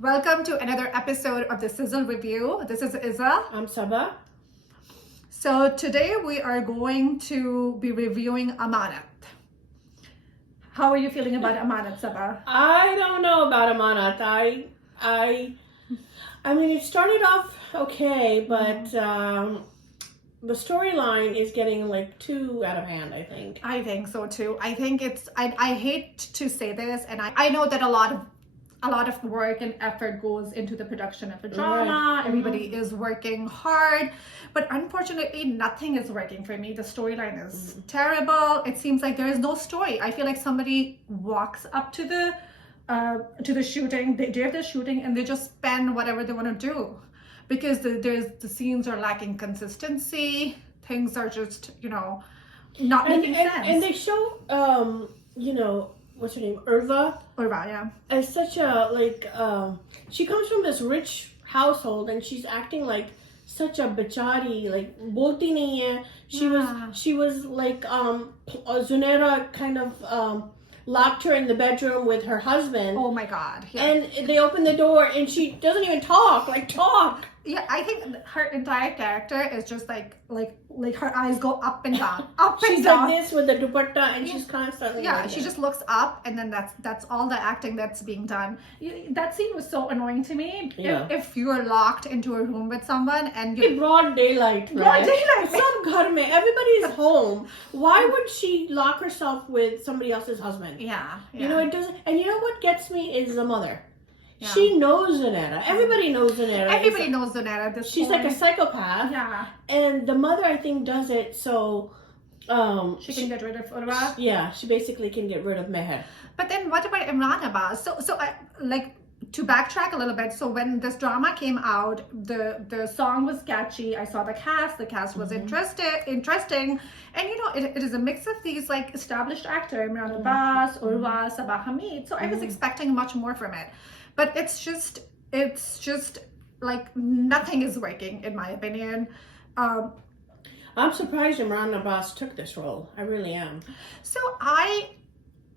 Welcome to another episode of the Sizzle Review. This is Izza. I'm Sabah. So today we are going to be reviewing Amanat. How are you feeling about Amanat, Sabah? I don't know about Amanat. I mean, it started off okay, but the storyline is getting like too out of hand, I think. I think so too. I think I hate to say this, and I know that a lot of work and effort goes into the production of the drama. Right. Everybody is working hard, but unfortunately nothing is working for me. The storyline is terrible. It seems like there is no story. I feel like somebody walks up to the shooting, the day of the shooting, and they just spend whatever they want to do, because the scenes are lacking consistency. Things are just not making sense. And they show what's her name? Urwa, yeah. As such a she comes from this rich household and she's acting like such a bechari, like bolti nahi hai. She was like Zunaira kind of locked her in the bedroom with her husband. Oh my God. Yeah. And they open the door and she doesn't even talk. Yeah, I think her entire character is just like her eyes go up and down, up and she's down. Like this with the dupatta, and she's constantly. Yeah, like she that. just looks up, and then that's all the acting that's being done. That scene was so annoying to me. Yeah. If you're locked into a room with someone and in broad daylight, right? Broad daylight. Some ghar mein, everybody's home. Why would she lock herself with somebody else's husband? Yeah. It doesn't. And you know what gets me is the mother. Yeah. She knows Zunaira. Everybody knows Zunaira. Everybody knows Zunaira. She's like a psychopath. Yeah. And the mother, I think, does it so she can get rid of Urwa. Yeah, she basically can get rid of Meher. But then what about Imran Abbas? So I like to backtrack a little bit. So when this drama came out, the song was catchy. I saw the cast. The cast was interesting, and it is a mix of these like established actors, Imran Abbas, Urwa, Sabah Hamid. So I was expecting much more from it. But it's just like nothing is working, in my opinion. I'm surprised Imran Abbas took this role. I really am. So I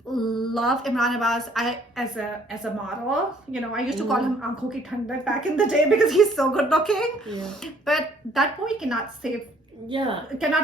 love Imran Abbas. As a model, I used to call him Aankhon Ki Thandak back in the day because he's so good looking. Yeah. But that boy cannot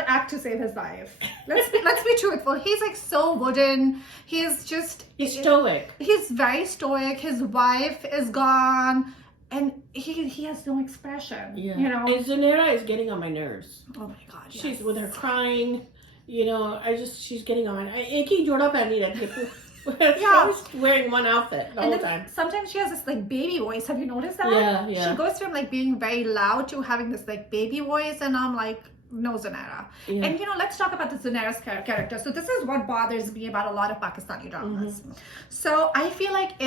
act to save his life. Let's be truthful. He's like so wooden. He's stoic. He's very stoic. His wife is gone, and he has no expression. Yeah. And Zunaira is getting on my nerves. Oh my God. Yes. She's with her crying. She's getting on. Ek hi joda pehni rehti hai. She's always wearing one outfit the whole time. Sometimes she has this like baby voice. Have you noticed that? Yeah. She goes from like being very loud to having this like baby voice, and I'm like, no, Zunaira. Yeah. And let's talk about the Zunaira's character. So this is what bothers me about a lot of Pakistani dramas. So I feel like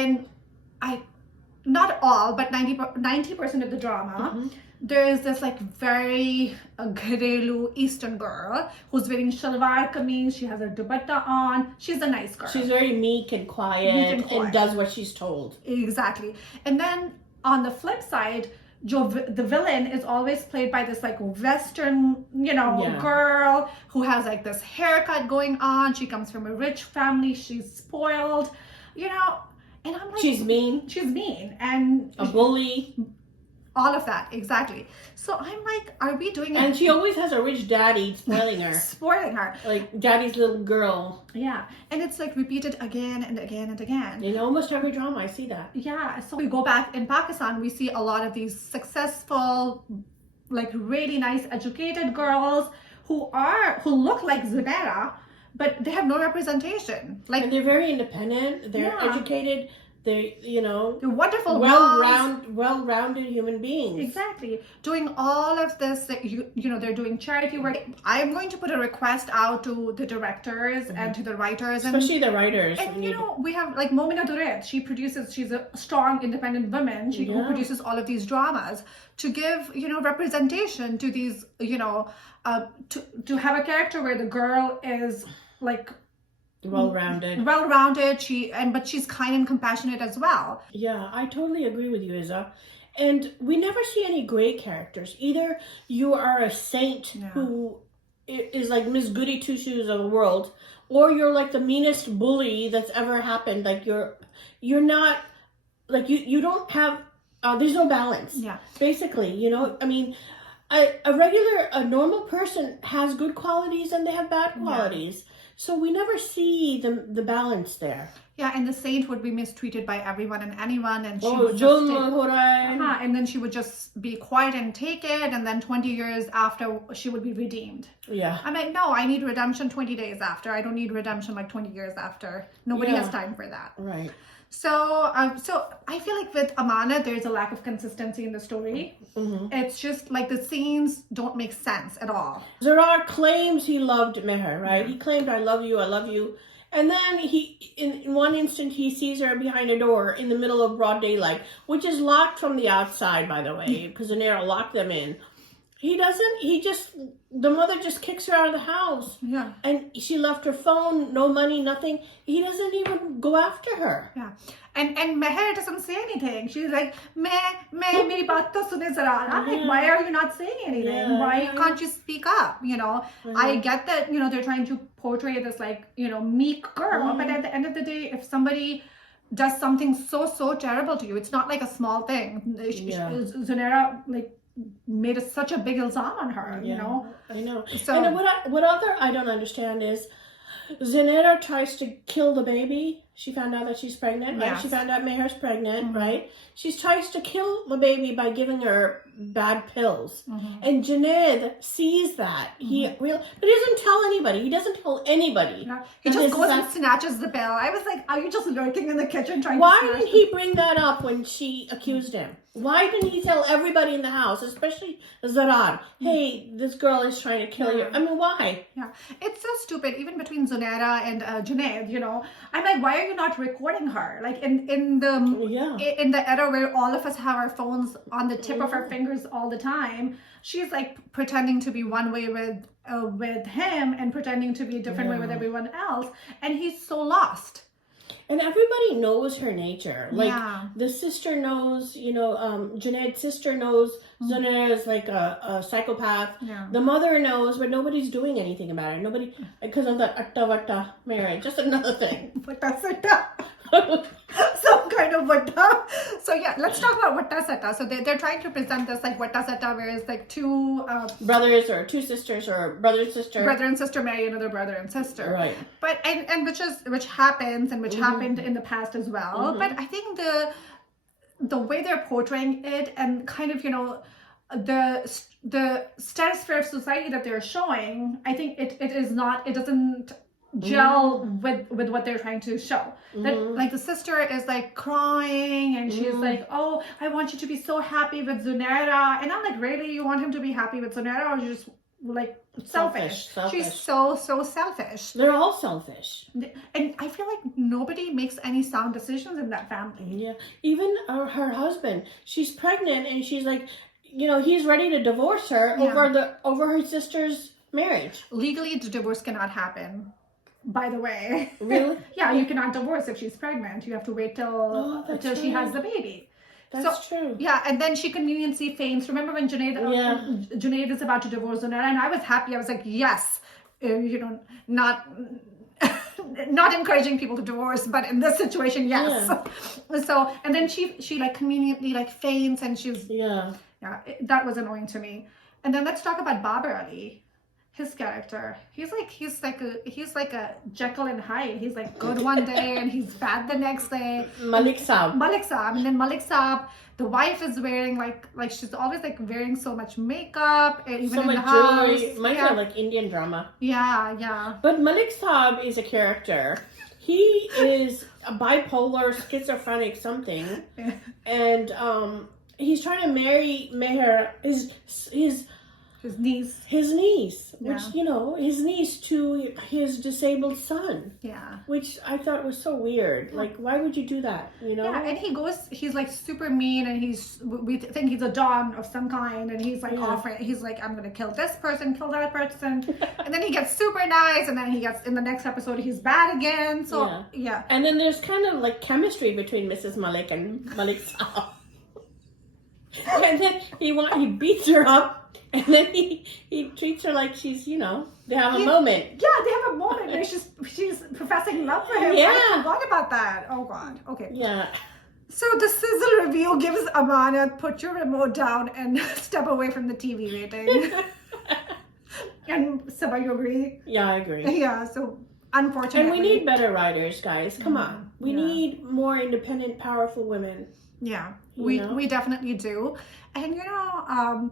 not all, but 90% of the drama, there is this like very gharelu Eastern girl who's wearing shalwar kameez. She has her dupatta on. She's a nice girl. She's very meek and quiet and does what she's told. Exactly. And then on the flip side, the villain is always played by this like Western, girl who has like this haircut going on. She comes from a rich family. She's spoiled, and I'm like, she's mean, and a bully. All of that, exactly. So I'm like, are we doing it? And she always has a rich daddy spoiling her. Like daddy's little girl. Yeah. And it's like repeated again and again and again. In almost every drama, I see that. Yeah. So we go back in Pakistan, we see a lot of these successful, like really nice educated girls who look like Zunaira, but they have no representation. And they're very independent. They're educated. They're wonderful, well-rounded human beings. Exactly. Doing all of this, they're doing charity work. I am going to put a request out to the directors and to the writers. Especially the writers. And, we have like Momina Duret. She's a strong, independent woman. Who produces all of these dramas to give, representation to these, to have a character where the girl is like, well-rounded, but she's kind and compassionate as well. Yeah, I totally agree with you, Izza. And we never see any gray characters. Either you are a saint who is like Miss Goody Two Shoes of the world, or you're like the meanest bully that's ever happened. Like you're not like you don't have, there's no balance. Yeah. Basically, you know, I mean, a normal person has good qualities and they have bad qualities. So we never see the balance there. Yeah, and the saint would be mistreated by everyone and anyone, and she would and then she would just be quiet and take it, and then 20 years after she would be redeemed. Yeah. I'm like, no, I need redemption 20 days after. I don't need redemption like 20 years after. Nobody has time for that. Right. So, so I feel like with Amanat, there's a lack of consistency in the story. Mm-hmm. It's just like the scenes don't make sense at all. Zarar claims he loved Meher, right? He claimed, I love you, I love you. And then in one instant, he sees her behind a door in the middle of broad daylight, which is locked from the outside, by the way, because Zanera locked them in. The mother just kicks her out of the house. Yeah. And she left her phone, no money, nothing. He doesn't even go after her. Yeah. And Meher doesn't say anything. She's like, meri baat to sune zara. I'm like, why are you not saying anything? Yeah. Why can't you speak up? You know, I get that, you know, they're trying to portray this like, you know, meek girl. But at the end of the day, if somebody does something so terrible to you, it's not like a small thing. Zanera, like, made such a big ilzam on her, you know? I know. So, and what other I don't understand is Zanera tries to kill the baby. She found out that she's pregnant, right? She found out Meher's pregnant, right? She tries to kill the baby by giving her bad pills. And Junaid sees that. But he doesn't tell anybody. He doesn't tell anybody. Yeah. He just goes and snatches the pill. I was like, are you just lurking in the kitchen trying to Why didn't he bring that up when she accused him? Why didn't he tell everybody in the house, especially Zarar, hey, this girl is trying to kill you? I mean, why? Yeah, it's so stupid. Even between Zanera and Junaid, you know, I'm like, why are you not recording her? Like in the era where all of us have our phones on the tip of our fingers all the time, she's like pretending to be one way with him and pretending to be a different way with everyone else, and he's so lost. And everybody knows her nature. Like, the sister knows, you know, Junaid's sister knows Zanera is like a psychopath. Yeah. The mother knows, but nobody's doing anything about it. Nobody, because of the atta-vatta marriage. Just another thing. Some kind of vatta. So yeah, let's talk about vatta satta. So they're trying to present this like vatta satta, where it's like two brothers or two sisters or brother and sister marry another brother and sister. Right. But and which happens and which happened in the past as well. But I think the way they're portraying it and kind of, you know, the stratosphere of society that they're showing, I think it doesn't gel with what they're trying to show. That like the sister is like crying and she's like, oh, I want you to be so happy with Zanera, and I'm like, really, you want him to be happy with Zanera, or you just like selfish? She's so selfish. They're all selfish, and I feel like nobody makes any sound decisions in that family. Yeah, even her husband, she's pregnant and she's like, you know, he's ready to divorce her over her sister's marriage. Legally, the divorce cannot happen. By the way. Really? Yeah, you cannot divorce if she's pregnant. You have to wait till she has the baby. That's true. Yeah, and then she conveniently feigns. Remember when Junaid is about to divorce Zanera, and I was happy. I was like, yes, you know, not encouraging people to divorce, but in this situation, yes. Yeah. So, and then she like conveniently like feigns, and she's that was annoying to me. And then let's talk about Saboor Aly. His character, he's like a Jekyll and Hyde. He's like good one day and he's bad the next day. Malik Saab, and then Malik Saab, the wife is wearing like she's always like wearing so much makeup, even so in much the house. Jewelry. Might have like Indian drama. Yeah. But Malik Saab is a character. He is a bipolar, schizophrenic something, and he's trying to marry Meher, his niece, which, you know, his niece to his disabled son. Yeah. Which I thought was so weird. Like, why would you do that, you know? Yeah, and he's like super mean, and we think he's a don of some kind, and he's like offering, he's like, I'm gonna kill this person, kill that person. And then he gets super nice, and then he gets, in the next episode, he's bad again. So, yeah. And then there's kind of like chemistry between Mrs. Malik and Malik Saab. And then he beats her up. And then he treats her like she's, you know, they have a moment. Yeah, they have a moment where she's professing love for him. Yeah. I forgot about that. Oh, God. Okay. Yeah. So the sizzle review gives Amanat, put your remote down and step away from the TV rating. And Sabah, you agree? Yeah, I agree. Yeah, so unfortunately. And we need better writers, guys. Come on. We Yeah. need more independent, powerful women. Yeah, You know? we definitely do. And, you know,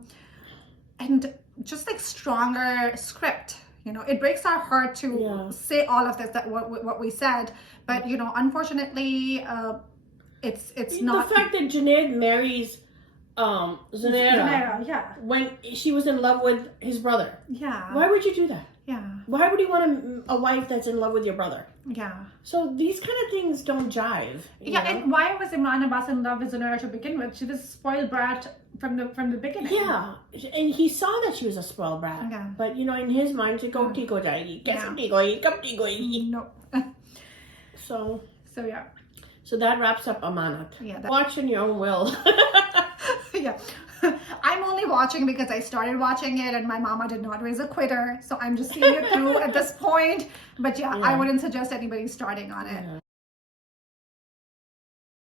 and just like stronger script. You know, it breaks our heart to say all of this, that what we said. But, you know, unfortunately, it's not. The fact that Junaid marries Zanera yeah. when she was in love with his brother. Yeah. Why would you do that? Yeah. Why would you want a wife that's in love with your brother? Yeah. So these kind of things don't jive. Yeah, know? and why was Imran Abbas in love with Zanera to begin with? She was a spoiled brat from the beginning. Yeah, and he saw that she was a spoiled brat. Yeah. But you know, in his mind, she go ti ko jayegi, kaise ti goyi, kab ti goyi. No. So yeah. So that wraps up Amanat. Yeah. Watch in your own will. Yeah. I'm only watching because I started watching it and my mama did not raise a quitter. So I'm just seeing it through at this point. But yeah, I wouldn't suggest anybody starting on it.